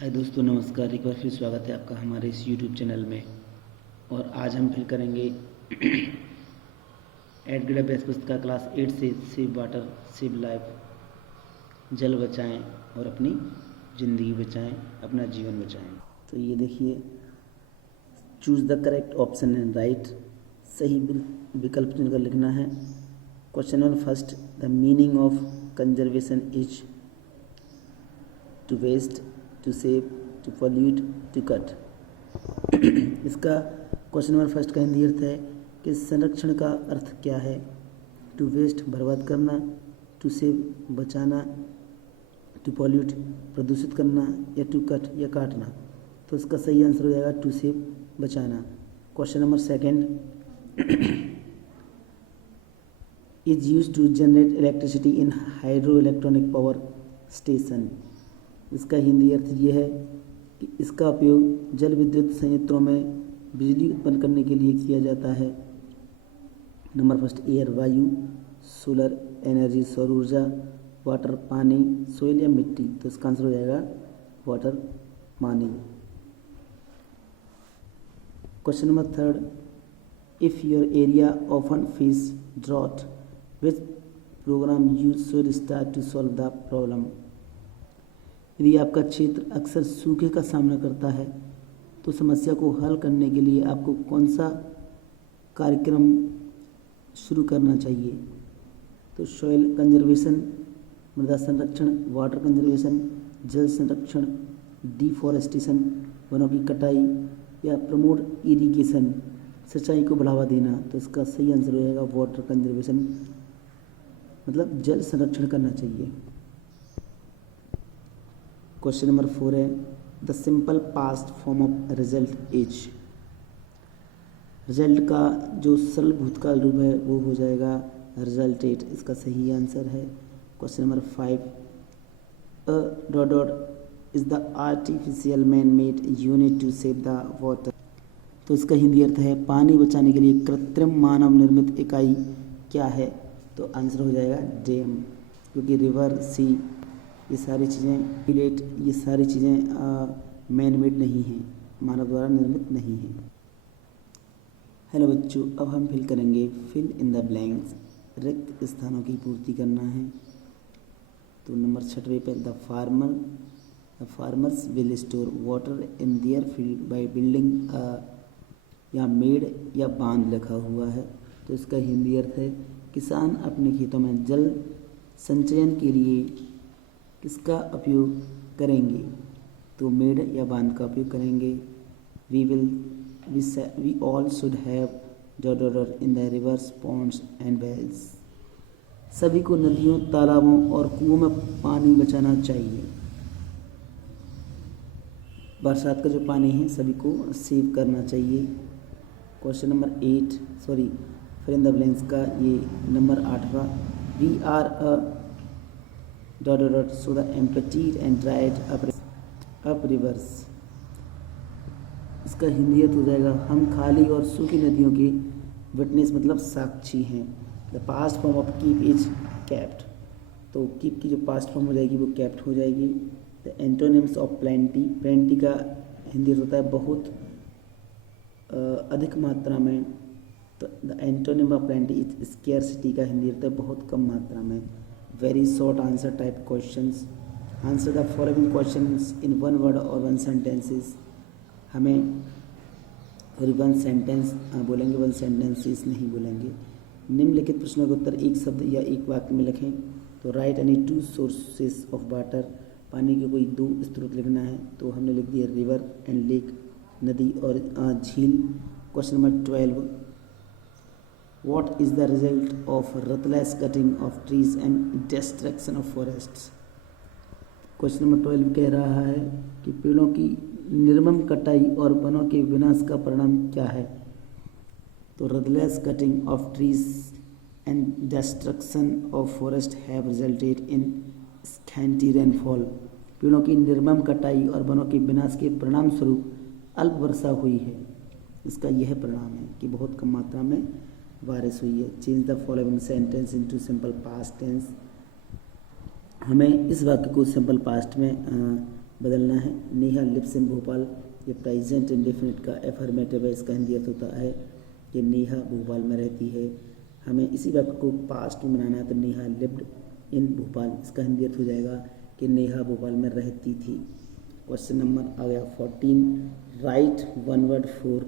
हाय दोस्तों, नमस्कार। एक बार फिर स्वागत है आपका हमारे इस यूट्यूब चैनल में। और आज हम फिर करेंगे 8 ग्रेड बेस पुस्तक क्लास 8 से सेव वाटर सेव लाइफ, जल बचाएं और अपनी ज़िंदगी बचाएं, अपना जीवन बचाएं। तो ये देखिए, choose the correct option and write, सही विकल्प चुनकर लिखना है। Question number first, the meaning of conservation is to waste, to save, to pollute, to cut. इसका क्वेश्चन नंबर फर्स्ट का हिंदी अर्थ है कि संरक्षण का अर्थ क्या है। टू वेस्ट बर्बाद करना, टू सेव बचाना, टू पॉल्यूट प्रदूषित करना, या टू कट या काटना। तो इसका सही आंसर हो जाएगा टू सेव बचाना। Question number second, is use to generate electricity in hydro electronic power station. इसका हिंदी अर्थ ये है कि इसका उपयोग जल विद्युत संयंत्रों में बिजली उत्पन्न करने के लिए किया जाता है। नंबर फर्स्ट, एयर वायु, सोलर एनर्जी सौर ऊर्जा, वाटर पानी, सोइल या मिट्टी। तो इसका आंसर हो जाएगा वाटर पानी। Question number third, if your area often face drought which program you should start to solve the problem. यदि आपका क्षेत्र अक्सर सूखे का सामना करता है तो समस्या को हल करने के लिए आपको कौन सा कार्यक्रम शुरू करना चाहिए। तो सॉइल कंजर्वेशन, मृदा संरक्षण, वाटर कंजर्वेशन, जल संरक्षण, डिफॉरेस्टेशन वनों की कटाई, या प्रमोट इरिगेशन सिंचाई को बढ़ावा देना। तो इसका सही आंसर हो जाएगा वाटर कंजर्वेशन, मतलब जल संरक्षण करना चाहिए। क्वेश्चन नंबर 4 है, the simple past form of result is. Result का जो सरल भूतकाल रूप है वो हो जाएगा रिजल्टेड। इसका सही आंसर है question number 5, a dot dot is the artificial man made unit to save the water. तो इसका हिंदी अर्थ है पानी बचाने के लिए कृत्रिम मानव निर्मित इकाई क्या है। तो आंसर हो जाएगा डैम, क्योंकि रिवर, सी, ये सारी चीज़ें प्लेट, ये सारी चीज़ें मैन मेड नहीं हैं, मानव द्वारा निर्मित नहीं हैं। हेलो बच्चों, अब हम फिल करेंगे फिल इन द ब्लैंक्स, रिक्त स्थानों की पूर्ति करना है। तो नंबर 6 पे, the farmers will store water in their field by building, या मेड या बांध लिखा हुआ है। तो इसका हिंदी अर्थ है किसान अपने खेतों में जल संचयन के लिए किसका उपयोग करेंगे। तो मेड या बांध का उपयोग करेंगे। We all should have dot in the rivers, ponds and wells. सभी को नदियों, तालाबों और कुओं में पानी बचाना चाहिए। बरसात का जो पानी है सभी को सेव करना चाहिए। Question number 8, fill in the blanks का ये नंबर 8वां, we are a dot so the emptied and dried up rivers. इसका हिंदी अर्थ हो जाएगा हम खाली और सूखी नदियों के विटनेस, मतलब साक्षी हैं। The past form of keep is kept. तो कीप की जो पास्ट फॉर्म हो जाएगी वो कैप्ट हो जाएगी। The antonyms of plenty, plenty का हिंदी अर्थ होता है बहुत अधिक मात्रा में। तो the antonym of plenty is scarcity का हिंदी अर्थ है बहुत कम मात्रा में। Very short answer type questions. Answer the following questions in one word or one sentences. हमें वन सेंटेंस बोलेंगे, वन सेंटेंसेस नहीं बोलेंगे। निम्नलिखित प्रश्नों के उत्तर एक शब्द या एक वाक्य में लिखें। तो right any 2 sources of water, पानी के कोई 2 स्रोत लिखना है। तो हमने लिख दिया रिवर एंड लेक, नदी और झील। Question number 12, What is the result of ruthless cutting of trees and destruction of forests? Question number 12 कह रहा है कि पेड़ों की निर्मम कटाई और वनों के विनाश का परिणाम क्या है। तो ruthless cutting of trees and destruction of forest have resulted in scanty rainfall. पेड़ों की निर्मम कटाई और वनों के विनाश के परिणाम स्वरूप अल्प वर्षा हुई है। इसका यह परिणाम है कि बहुत कम मात्रा में बारिश हुई है। Change the following sentence into simple past tense. हमें इस वाक्य को सिंपल पास्ट में बदलना है। नेहा लिव्स इन भोपाल, ये प्रेजेंट इंडेफिनिट का अफर्मेटिव है, इसका हिंदी अर्थ होता है कि नेहा भोपाल में रहती है। हमें इसी वर्ब को पास्ट में बनाना है, तो नेहा लिव्ड इन भोपाल, इसका हिंदी अर्थ हो जाएगा कि नेहा भोपाल में रहती थी। क्वेश्चन नंबर आ गया 14, राइट वन वर्ड फॉर।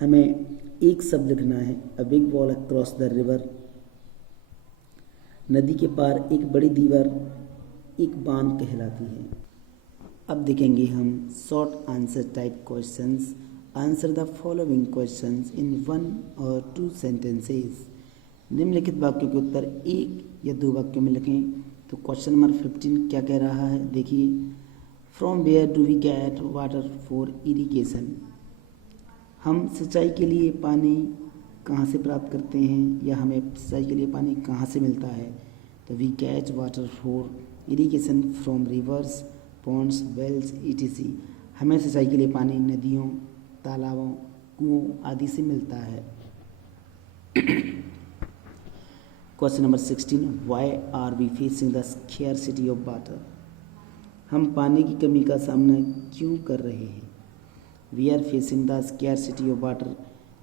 हमें एक शब्द लिखना है, a big wall across the river. नदी के पार एक बड़ी दीवार एक बांध कहलाती है। अब देखेंगे हम short answer type questions. Answer the following questions in 1 और 2 सेंटेंसेस। निम्नलिखित वाक्यों के उत्तर 1 या 2 वाक्यों में लिखें। तो क्वेश्चन नंबर 15 क्या कह रहा है, देखिए, from where do we get water for irrigation. हम सिंचाई के लिए पानी कहाँ से प्राप्त करते हैं, या हमें सिंचाई के लिए पानी कहाँ से मिलता है। तो we get water for irrigation from rivers, ponds, wells, etc। हमें सिंचाई के लिए पानी नदियों, तालाबों, कुओं आदि से मिलता है। Question number 16, why are we facing the scarcity of water. हम पानी की कमी का सामना क्यों कर रहे हैं। We are facing the scarcity of water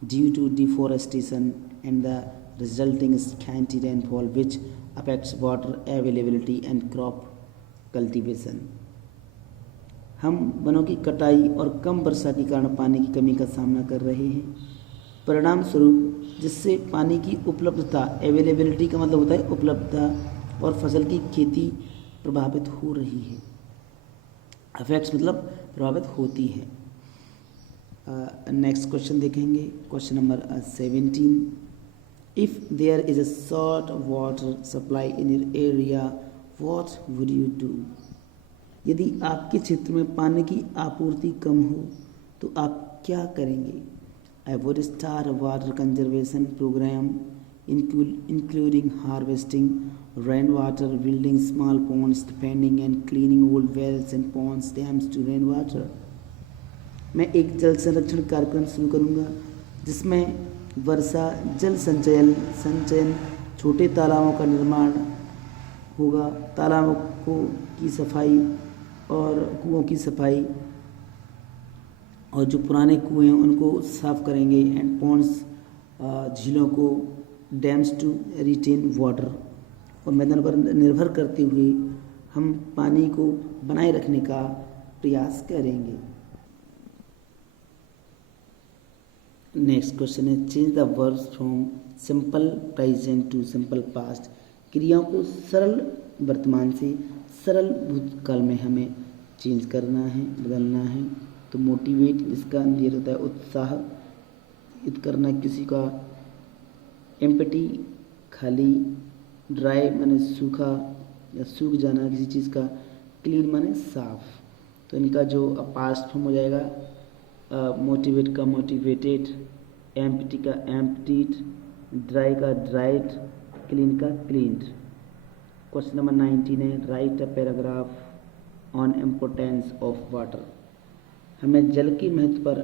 due to deforestation and the resulting scanty rainfall which affects water availability and crop cultivation. हम वनों की कटाई और कम वर्षा के कारण पानी की कमी का सामना कर रहे हैं, परिणाम स्वरूप जिससे पानी की उपलब्धता, अवेलेबिलिटी का मतलब होता है उपलब्धता, और फसल की खेती प्रभावित हो रही है। अफेक्ट्स मतलब प्रभावित होती है। नेक्स्ट क्वेश्चन देखेंगे, question number 17, if there is a short water supply in your area what would you do. यदि आपके क्षेत्र में पानी की आपूर्ति कम हो तो आप क्या करेंगे। I would start a water conservation program including harvesting rainwater, building small ponds, defending and cleaning old wells and ponds, dams to rainwater। मैं एक जल संरक्षण कार्यक्रम शुरू करूँगा जिसमें वर्षा जल संचयन, छोटे तालाबों का निर्माण होगा, तालाबों की सफाई और कुओं की सफाई, और जो पुराने कुएं हैं उनको साफ़ करेंगे, एंड पॉन्ड्स, झीलों को, डैम्स टू रिटेन वाटर, और मैदान पर निर्भर करते हुए हम पानी को बनाए रखने का प्रयास करेंगे। नेक्स्ट क्वेश्चन है, change the verbs from simple present to simple past. क्रियाओं को सरल वर्तमान से सरल भूतकाल में हमें चेंज करना है, बदलना है। तो मोटिवेट, इसका नियर होता है उत्साहित करना किसी का, एम्पटी खाली, ड्राई माने सूखा या सूख जाना किसी चीज़ का, क्लीन माने साफ। तो इनका जो पास्ट फॉर्म हो जाएगा, मोटिवेट का मोटिवेटेड, एम्पटी का एम्पटीड, ड्राई का ड्राइड, क्लीन का क्लीन्ड। क्वेश्चन नंबर 19 है, right a paragraph on importance of water. हमें जल के महत्व पर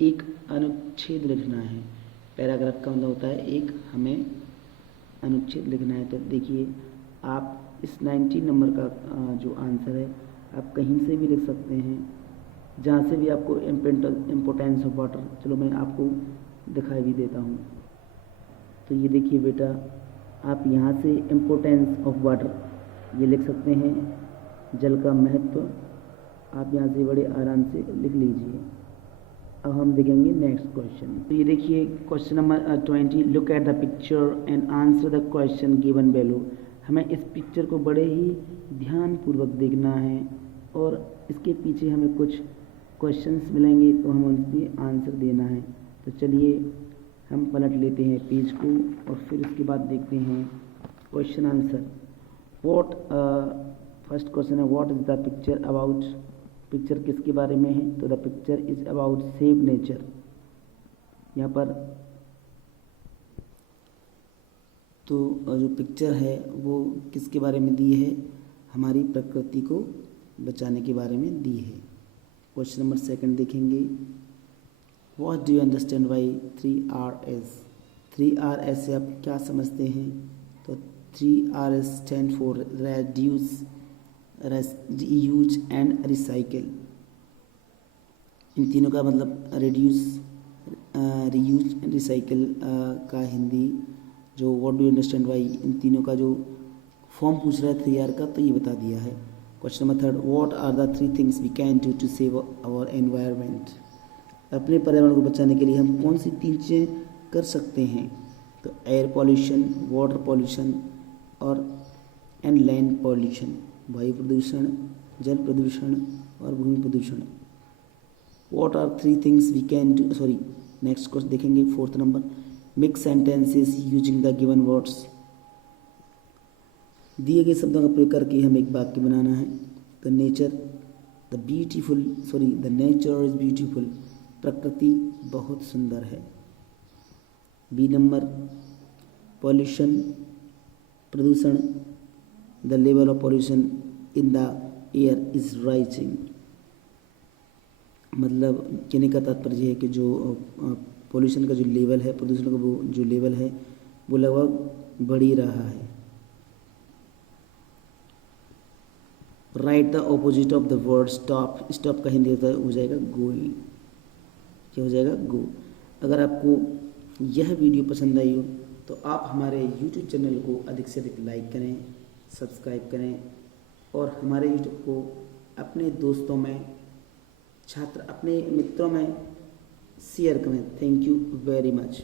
एक अनुच्छेद लिखना है। पैराग्राफ का मतलब होता है एक, हमें अनुच्छेद लिखना है। तो देखिए, आप इस 19 नंबर का जो आंसर है आप कहीं से भी लिख सकते हैं, जहाँ से भी आपको इम्पोर्टेंस ऑफ वाटर, चलो मैं आपको दिखाई भी देता हूँ। तो ये देखिए बेटा, आप यहाँ से इम्पोर्टेंस ऑफ वाटर ये लिख सकते हैं, जल का महत्व आप यहाँ से बड़े आराम से लिख लीजिए। अब हम देखेंगे नेक्स्ट क्वेश्चन। तो ये देखिए question number 20, look at the picture and answer the question given below. हमें इस पिक्चर को बड़े ही ध्यानपूर्वक देखना है और इसके पीछे हमें कुछ क्वेश्चंस मिलेंगे तो हमें उनके आंसर देना है। तो चलिए हम पलट लेते हैं पेज को और फिर उसके बाद देखते हैं question answer. What, first question है, what is the picture about. Picture किसके बारे में है, तो the picture is about save nature. यहाँ पर तो जो पिक्चर है वो किसके बारे में दी है, हमारी प्रकृति को बचाने के बारे में दी है। क्वेश्चन नंबर 2 देखेंगे, what do you understand by 3Rs। 3Rs से आप क्या समझते हैं, तो 3Rs stand for reduce, reuse and recycle. इन तीनों का मतलब रिड्यूस, रीयूज एंड रिसाइकिल का हिंदी जो what do you understand by, इन तीनों का जो फॉर्म पूछ रहा है 3R का, तो ये बता दिया है। Question number 3, what are the 3 things we can do to save our environment. अपने पर्यावरण को बचाने के लिए हम कौन सी 3 चीज़ें कर सकते हैं? तो एयर पॉल्यूशन, वाटर पॉल्यूशन और एंड लैंड पॉल्यूशन, वायु प्रदूषण, जल प्रदूषण और भूमि प्रदूषण। What are 3 things we can do, sorry next question देखेंगे 4th number, make sentences using the given words. दिए गए शब्दों का प्रयोग करके हमें एक वाक्य बनाना है। द नेचर इज ब्यूटीफुल, प्रकृति बहुत सुंदर है। बी नंबर, पॉल्यूशन, प्रदूषण, the level of pollution in the air is rising. मतलब कहने का तात्पर्य है कि जो पॉल्यूशन का जो लेवल है, प्रदूषण का वो जो लेवल है वो लगभग बढ़ ही रहा है। Right the opposite of the word stop. Stop का हिंदी हो जाएगा गोइंग। क्या हो जाएगा? गो। अगर आपको यह वीडियो पसंद आई हो तो आप हमारे YouTube चैनल को अधिक से अधिक लाइक करें, सब्सक्राइब करें और हमारे YouTube को अपने दोस्तों में, अपने मित्रों में शेयर करें। Thank you very much.